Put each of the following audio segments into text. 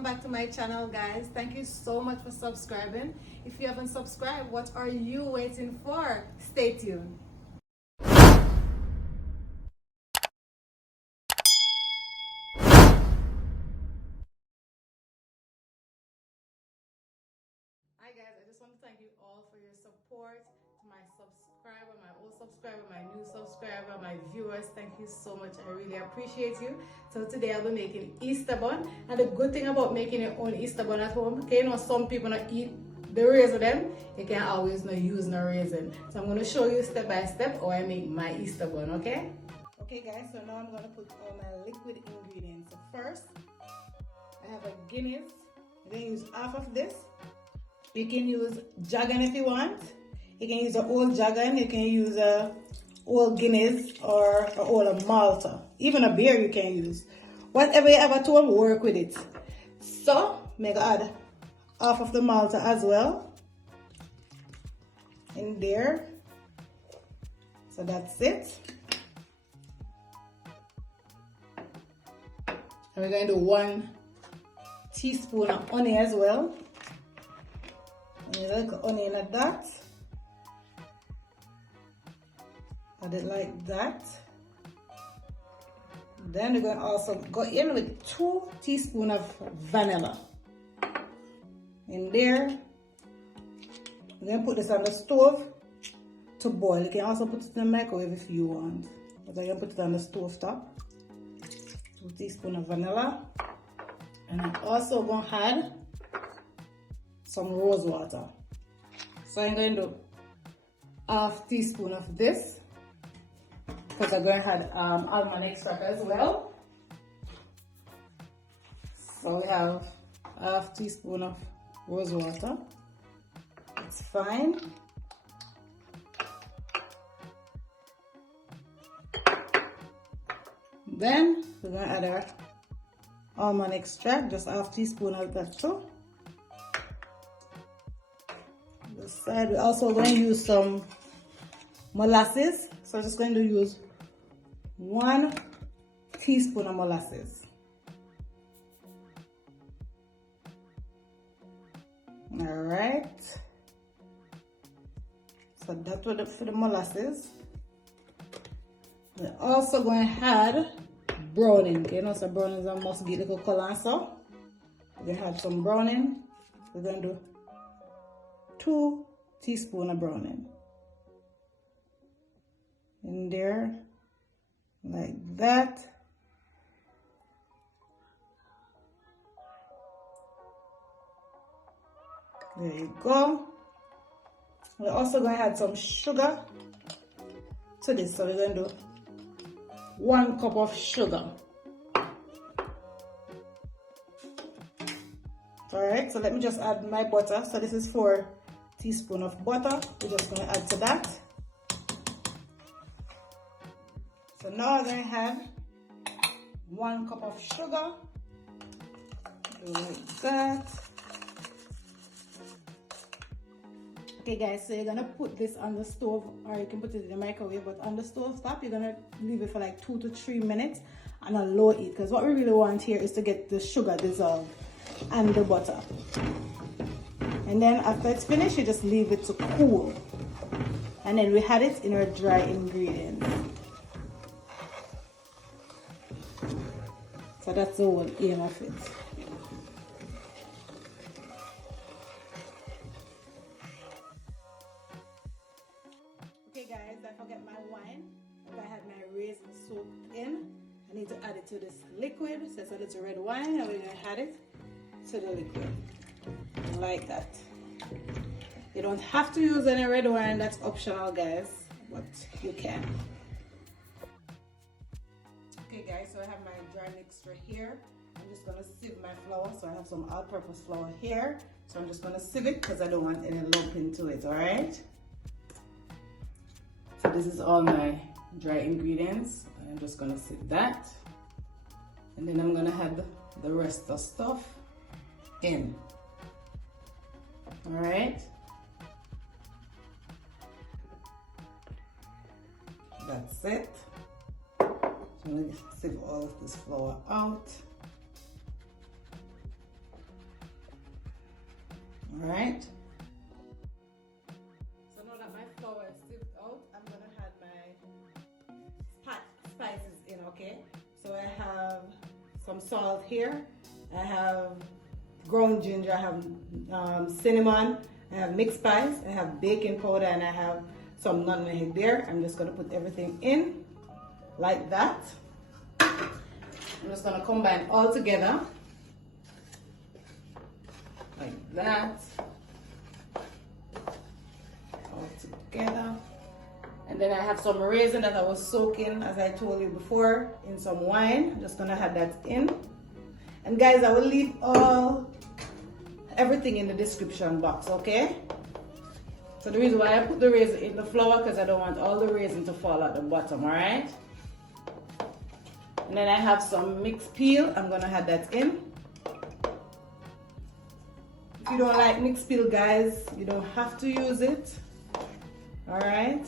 welcome back to my channel, guys. Thank you so much for subscribing. If you haven't subscribed, what are you waiting for? Stay tuned. Hi guys, I just want to thank you all for your support. To my subscriber, my old subscriber, my new subscriber, my viewers, thank you so much. I really appreciate you. So today I'll be making Easter bun, and the good thing about making your own Easter bun at home, okay, you know some people not eat the raisin them, you can always not use no raisin. So I'm going to show you step by step how I make my Easter bun, okay? Okay guys, so now I'm going to put all my liquid ingredients. So first, I have a Guinness. I'm going to use half of this. You can use Jagan if you want. You can use an old Jagan, you can use a old Guinness or a old Malta. Even a beer you can use. Whatever you have at home, work with it. So, I'm add half of the Malta as well. In there. So that's it. And we're going to do 1 teaspoon of honey as well. And a little onion at that. Add it like that. Then we're going to also go in with 2 teaspoons of vanilla. In there. We're going to put this on the stove to boil. You can also put it in the microwave if you want. But I'm going to put it on the stove top. 2 teaspoons of vanilla. And I'm also going to add some rose water. So I'm going to do half teaspoon of this because I'm going to add almond extract as well. So we have half teaspoon of rose water. It's fine. Then we're going to add our almond extract, just half teaspoon of that too. This side, we're also going to use some molasses. So I'm just going to use 1 teaspoon of molasses. Alright. So that's what for the molasses. We're also going to add browning. You know, so browning is a must get little color, so we're going to add some browning. We're going to do 2 teaspoons of browning. In there, like that. There you go. We're also going to add some sugar to this. So we're going to do 1 cup of sugar. Alright, so let me just add my butter. So this is 4 teaspoons of butter. We're just going to add to that. So now I'm going to add 1 cup of sugar. Do like that. Okay guys, so you're going to put this on the stove, or you can put it in the microwave, but on the stove top, you're going to leave it for like 2 to 3 minutes on a low heat, because what we really want here is to get the sugar dissolved and the butter. And then after it's finished, you just leave it to cool. And then we had it in our dry ingredients. So that's the whole aim of it. Okay guys, I forget my wine. I had my raisin soaked in. I need to add it to this liquid. So it's a little red wine, and we're going to add it to the liquid. Like that. You don't have to use any red wine, that's optional guys, but you can. Okay guys, so I have my dry mixture here. I'm just going to sieve my flour. So I have some all-purpose flour here. So I'm just going to sieve it because I don't want any lump into it, alright? So this is all my dry ingredients. I'm just going to sieve that. And then I'm going to add the rest of the stuff in. Alright? That's it. So I'm going to sieve all of this flour out. Alright. So now that my flour is sieved out, I'm gonna add my spices in, okay? So I have some salt here, I have ground ginger, I have cinnamon, I have mixed spice, I have baking powder, and I have some nutmeg there. I'm just gonna put everything in like that. I'm just gonna combine all together like that, all together. And then I have some raisin that I was soaking, as I told you before, in some wine. I'm just gonna add that in. And guys, I will leave everything in the description box, okay? So the reason why I put the raisin in the flour, because I don't want all the raisin to fall at the bottom, all right? And then I have some mixed peel. I'm gonna add that in. If you don't like mixed peel, guys, you don't have to use it, all right?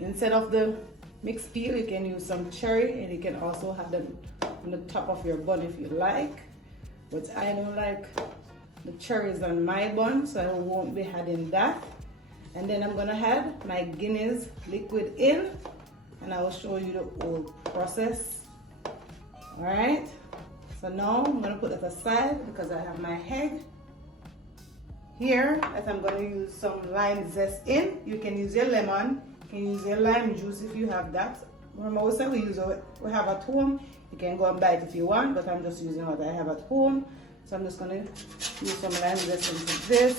Instead of the mixed peel, you can use some cherry, and you can also have them on the top of your bun if you like. But I don't like the cherries on my bun, so I won't be adding that. And then I'm gonna add my Guinness liquid in, and I will show you the whole process. All right, so now I'm gonna put that aside because I have my egg here that I'm gonna use some lime zest in. You can use your lemon, you can use your lime juice if you have that. Remember we said we have at home. You can go and buy it if you want, but I'm just using what I have at home. So I'm just gonna use some lime zest into this.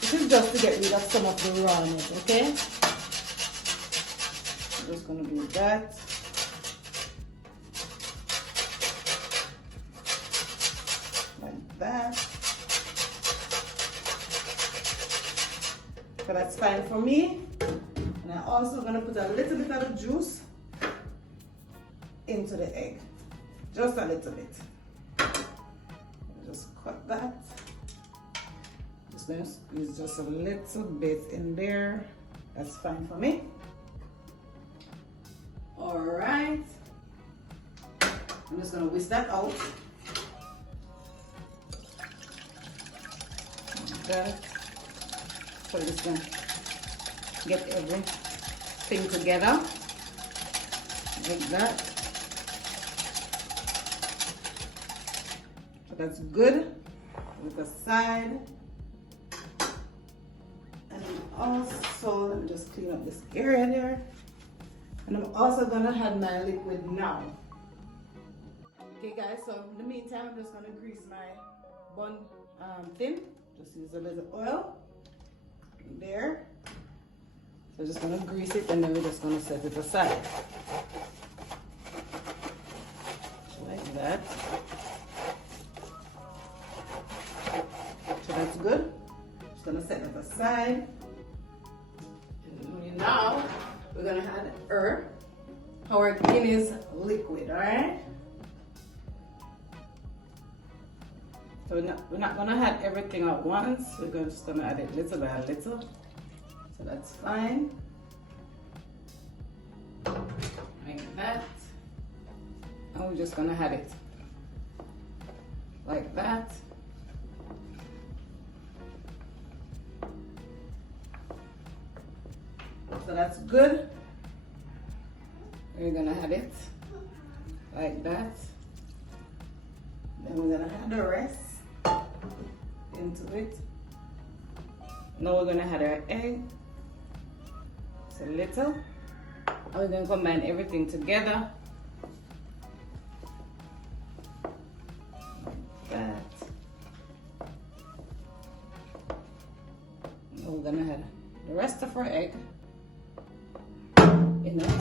This is just to get rid of some of the rawness, okay? I'm just gonna do that. Like that. So that's fine for me. And I'm also gonna put a little bit of the juice into the egg. Just a little bit. Just cut that. Just going to squeeze just a little bit in there. That's fine for me. All right. I'm just going to whisk that out. Like that. So I'm just going to get everything together. Like that. So that's good. Look aside. And also, let me just clean up this area there. And I'm also gonna add my liquid now. Okay guys, so in the meantime, I'm just gonna grease my bun thin. Just use a little oil there. So just gonna grease it, and then we're just gonna set it aside. Like that. So that's good. Just gonna set it aside. And now we're gonna add our Guinness liquid, all right? So we're not gonna add everything at once. We're just gonna add it little by little. So that's fine. Like that. And we're just gonna add it like that. So that's good. We're gonna add it like that. Then we're gonna add the rest into it. Now we're gonna add our egg. It's a little. And we're gonna combine everything together. Like that. Now we're gonna add the rest of our egg in it.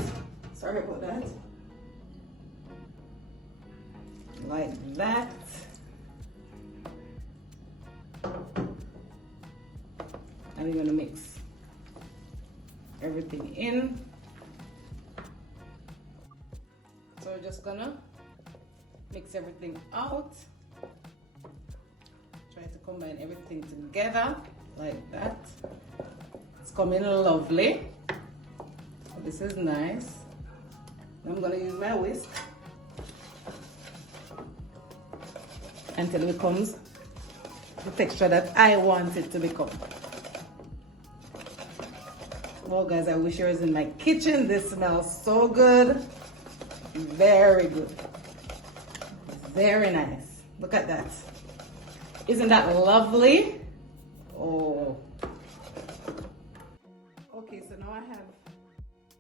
Sorry about that. Like that. And we're gonna mix everything in. So we're just gonna mix everything out. Try to combine everything together like that. It's coming lovely. So this is nice. I'm gonna use my whisk until it becomes the texture that I want it to become. Oh guys, I wish I was in my kitchen. This smells so good. Very good. Very nice. Look at that. Isn't that lovely? Oh. Okay, so now I have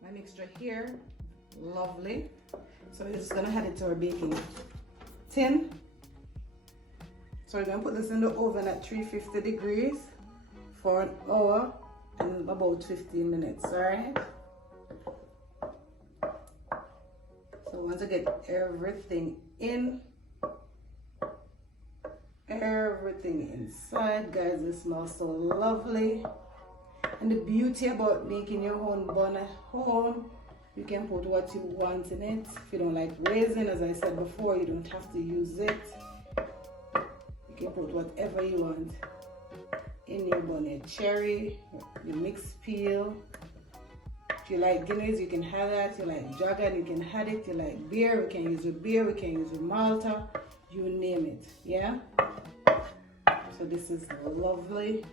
my mixture here. Lovely. So we're just gonna add it to our baking tin. So we're gonna put this in the oven at 350 degrees for an hour and about 15 minutes, all right? So once I get everything in, everything inside, guys, it smells so lovely. And the beauty about making your own bun at home, you can put what you want in it. If you don't like raisin, as I said before, you don't have to use it. You can put whatever you want in your bun. Your cherry, your mixed peel. If you like Guinness, you can have that. You like Dragon, you can have it. You like beer, we can use with beer, we can use with Malta. You name it, yeah? So this is lovely,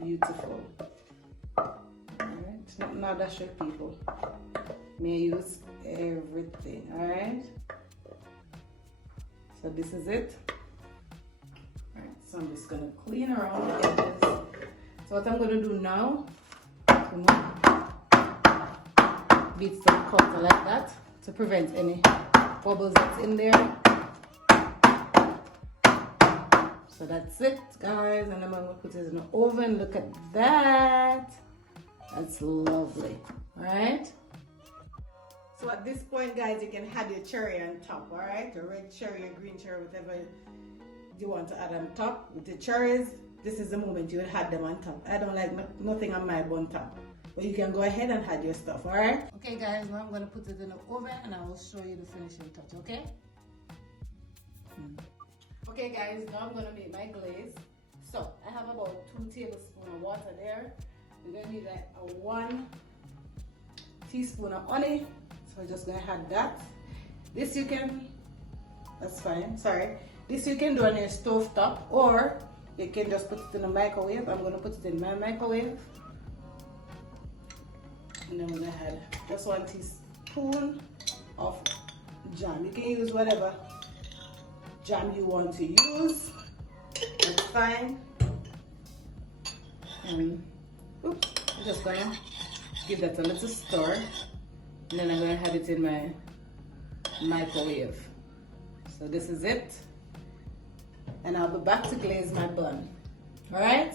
beautiful. Alright, it's not nada shit, people. May use everything, alright? So this is it. Alright, so I'm just gonna clean around the edges. So what I'm gonna do now, beat some counter like that to prevent any bubbles that's in there. So that's it, guys, and I'm gonna put it in the oven. Look at that. That's lovely. All right. So at this point, guys, you can add your cherry on top. All right, your red cherry, your green cherry, whatever you want to add on top. With the cherries, this is the moment you would add them on top. I don't like nothing on my bun top, but you can go ahead and add your stuff. All right. Okay, guys. Now I'm gonna put it in the oven, and I will show you the finishing touch. Okay. Okay guys, now I'm going to make my glaze. So I have about 2 tablespoons of water there. We're going to need like a 1 teaspoon of honey. So we're just going to add that. This you can, that's fine, sorry. This you can do on your stove top, or you can just put it in the microwave. I'm going to put it in my microwave. And then we're going to add just 1 teaspoon of jam. You can use whatever jam you want to use, that's fine. And I'm just gonna give that a little stir, and then I'm gonna have it in my microwave. So this is it, and I'll be back to glaze my bun. All right.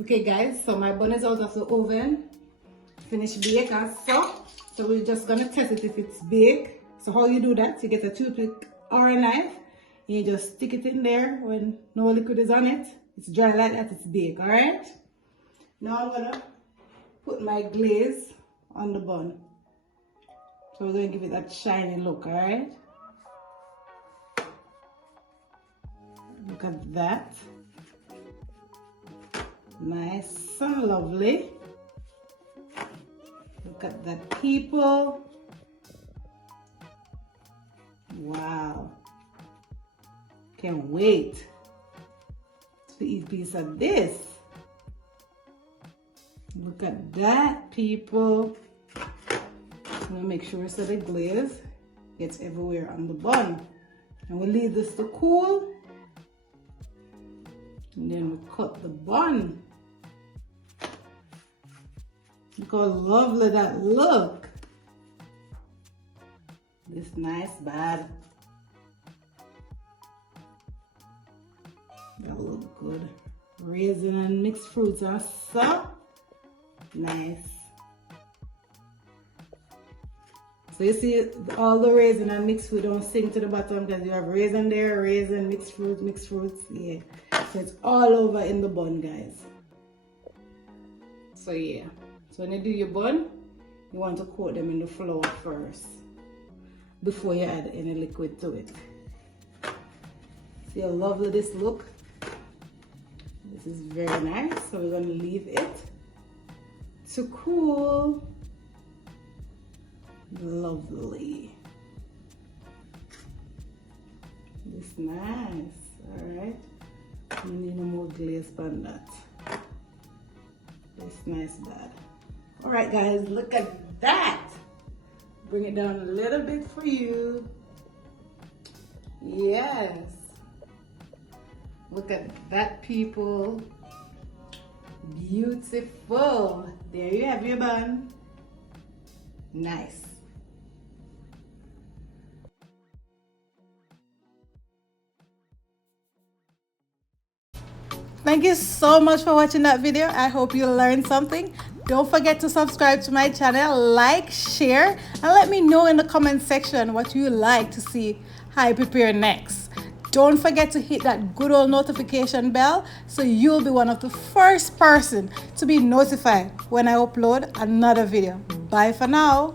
Okay guys, so my bun is out of the oven, finished bake and so we're just gonna test it if it's baked. So how you do that, you get a toothpick or a knife, and you just stick it in there when no liquid is on it. It's dry like that, it's baked, all right? Now I'm gonna put my glaze on the bun. So we're gonna give it that shiny look, all right? Look at that. Nice and lovely. Look at that, people. Wow, can't wait to eat a piece of this. Look at that, people. I'm gonna make sure so the glaze gets everywhere on the bun, and we'll leave this to cool, and then we cut the bun. Look how lovely that look. This nice bad. That look good. Raisin and mixed fruits are so nice. So you see all the raisin and mixed fruit don't sink to the bottom because you have raisin there, raisin, mixed fruits, yeah. So it's all over in the bun, guys. So yeah. So when you do your bun, you want to coat them in the flour first before you add any liquid to it. See how lovely this look? This is very nice. So we're going to leave it to cool. Lovely. This nice. All right. You need no more glaze on that. It's nice, Dad. All right, guys, look at that. Bring it down a little bit for you. Yes. Look at that, people. Beautiful. There you have your bun. Nice. Thank you so much for watching that video. I hope you learned something. Don't forget to subscribe to my channel, like, share, and let me know in the comment section what you like to see I prepare next. Don't forget to hit that good old notification bell so you'll be one of the first person to be notified when I upload another video. Bye for now.